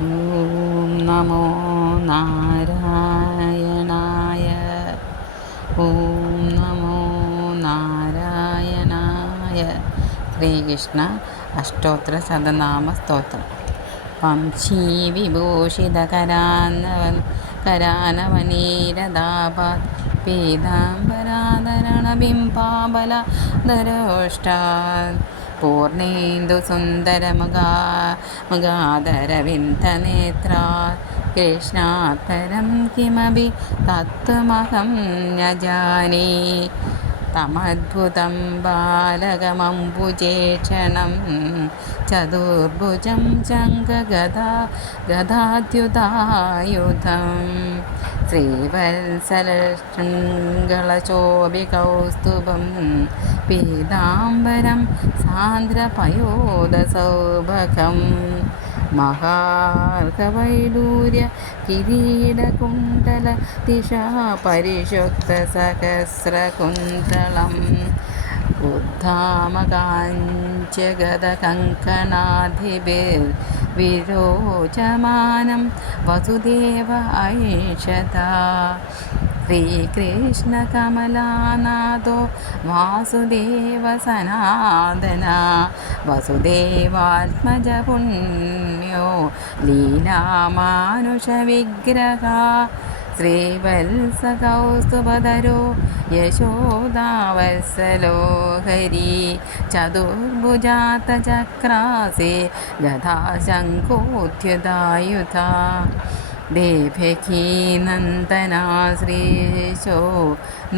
ഓം നമോ നാരായണായ. ഓം നമോ നാരായണായ. ശ്രീകൃഷ്ണ അഷ്ടോത്തര ശതനാമ സ്തോത്രം. വംശീ വിഭൂഷിതകരാനവൻ കരാനവനീരദാപാത് പീതാംബരാധരണബിംബാബല ധരോഷ്ടാത് पूर्णेन्दुसुन्दरमुगा मुगाधरविन्दनेत्रात् कृष्णापरं किमपि तत्त्वमहं न जाने तमद्भुतं बालगमम्बुजेक्षणं चतुर्भुजं चङ्गगदा गदाद्युतायुधम्। ശ്രീവത്സലശൃംഗളശോഭികൗസ്തുഭം പീതാംബരം സാന്ദ്രപയോദസൗഭകം. മഹാർഘവൈഡൂര്യ കിരീടകുണ്ടല ദിശാ പരിശുദ്ധ സഹസ്രകുന്തളം बुद्धामकाञ्चगदकङ्कणाधिभिर्विरोचमानं वसुदेव ऐषता श्रीकृष्णकमलानाथो वासुदेवसनादना वसुदेवात्मजपुण्यो लीलामानुषविग्रहा। ശ്രീവത്സകൗസ്തുഭധരോ യശോദാവത്സലോ ഹരി ചതുർഭുജാത ചക്രാസേ ഗതാശങ്കോദ്യുതായുധ ദേവകീ നന്ദനാ ശ്രീശോ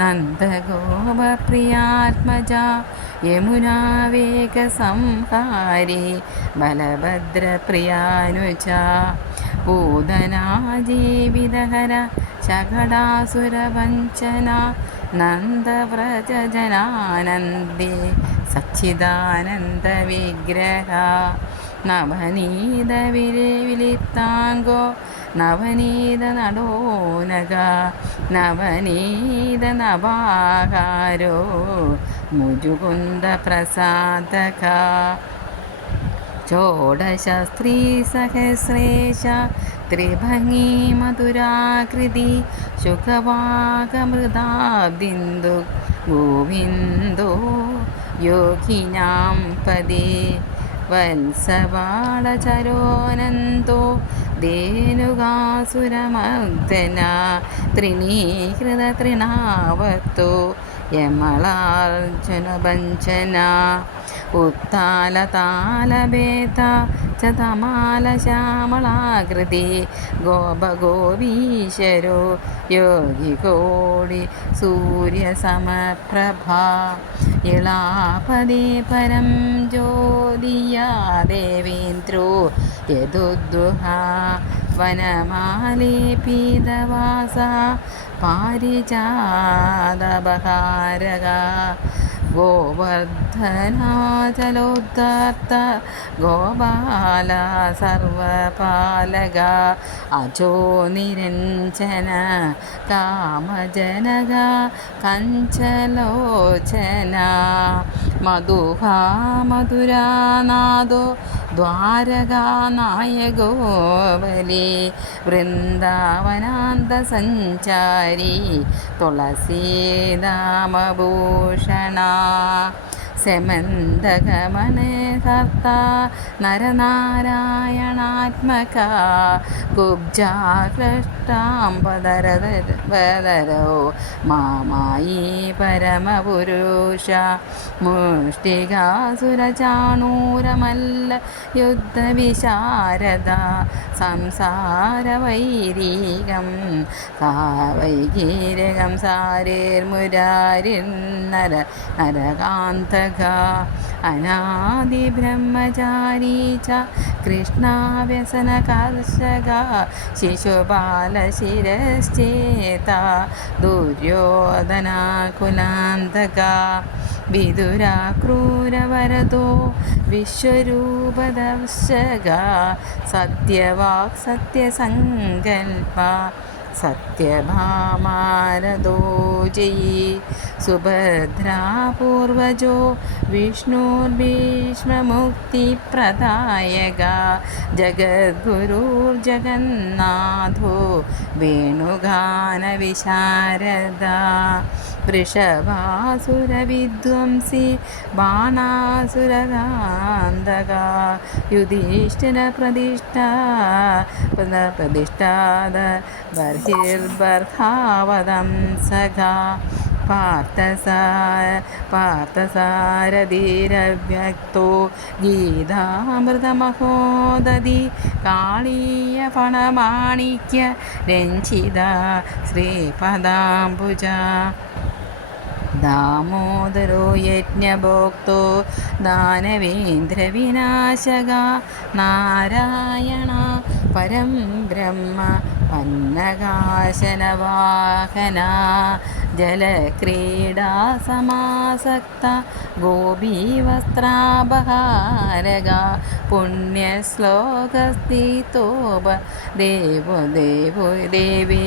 നന്ദഗോപപ്രിയാത്മജ യമുനാവേഗസംഹാരി ബലഭദ്രപ്രിയാനുജ. പൂതനാ ജീവിതഹര ശകടാസുരവഞ്ചന നന്ദവ്രജനാനന്ദേ സച്ചിദാനന്ദവിഗ്രഹ നവനീത വിരിവിളിത്താങ്കോ നവനീത നടോനക നവനീത നവാകാരോ മുജുകുന്ദ പ്രസാദക ഷോഡശസ്ത്രീസഹസ്രേശ ത്രിഭംഗി മധുരാകൃതി ശുഖവാഗമൃതാബ്ദിന്ദു ഗോവിന്ദോ യോഗിനാം പദേ. വത്സവാളചരോനന്തോ ധേനുകാസുരമഗ്ധന ത്രിണീകൃത തൃണാവത്തോ യമളാർജുനഭഞ്ജന ഉത്താലതാലഭേത ച തമാലശ്യാമളാകൃതി ഗോപഗോപീശരോ യോഗികോടി സൂര്യസമപ്രഭ ഇളാപദേ പരം ജ്യോതിയാ ദേവേന്ദ്രോ യദുദ്ദുഹ വനമാലേ പീതവാസ പാരിജാതബഹാരക ഗോവർദ്ധനാചലോദ്ധാർത്ത ഗോപാല സർവപാലക. അജോ നിരഞ്ജന കാമജനക കഞ്ചലോചന. മധുഹാ മധുരാനാദോ ദ്വാരകാനായകോ ബലി വൃന്ദാവനാന്തസഞ്ചാരി തുളസീദാമഭൂഷണ സെമന്തകമനഹർത്ത നരനാരായണാത്മക. കുബ്ജാകൃഷ്ടാംബദരോ മാമായി പരമപുരുഷ. മുഷ്ടികാസുരചാണൂരമല്ല യുദ്ധവിശാരദ. സംസാരവൈരീകം സാവൈകീരകം സാരേർമുരാരി നര നരകാന്തക അനാദിബ്രഹ്മചാരീ ച കൃഷ്ണാവ്യസനകർഷക ശിശുപാലശിരശ്ചേത ദുര്യോധനാകുലാന്തക വിദുരാക്രൂരവരതോ വിശ്വരൂപദർശക സത്യവാക് സത്യസങ്കൽപ്പ സത്യഭാമാരദോ ജയി സുഭദ്രാപൂർവജോ വിഷ്ണുർഭീഷ്മമുക്തിപ്രദായക ജഗദ്ഗുരുർജഗന്നാഥോ വേണുഗാനവിശാരദ वृषभासुरविध्वंसि बाणासुरगान्धगा युधिष्ठिरप्रदिष्ठा प्रतिष्ठाद बर्हिर्बर्हावदं सखा। പാർത്ഥസാര പാർത്ഥസാരധീരവ്യക്തോ ഗീതാമൃതമഹോദതി കാളീയ ഫണമാണിക്യ രഞ്ജിത ശ്രീപദാംബുജ. ദാമോദരോ യജ്ഞഭോക്തോ ദാനവേന്ദ്രവിനാശക നാരായണ പരം ബ്രഹ്മ പന്നകാശനവാഹന ജലക്രീഡാ സമാസക്ത ഗോപീവസ്ത്രാപഹാരക പുണ്യശ്ലോകസ്ഥിതോപ ദേവോ ദേവോ ദേവേദദേവേദ്യോദയാനിധി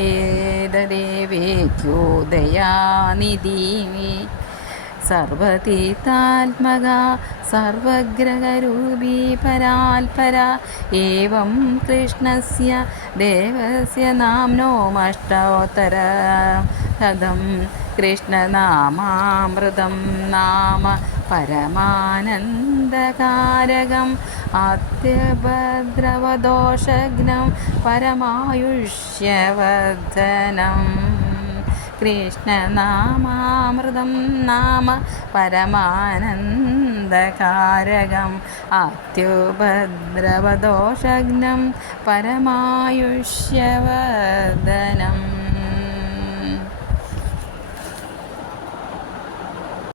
സർവതീതാത്മക സർവഗ്രഹരൂപീ പരാൽപര ഏവം കൃഷ്ണസ്യ ദേവസ്യ നാംനോമഷ്ടോത്തര കഥം കൃഷ്ണനാമാമൃതം നാമ പരമാനന്ദകാരകം. അത്യഭദ്രവദോഷഗ്നം പരമായുഷ്യവർദ്ധനം. കൃഷ്ണനാമാമൃതം നാമ പരമാനന്ദകാരകം അത്യുപദ്രവദോഷഗ്നം പരമായുഷ്യവർദ്ധനം.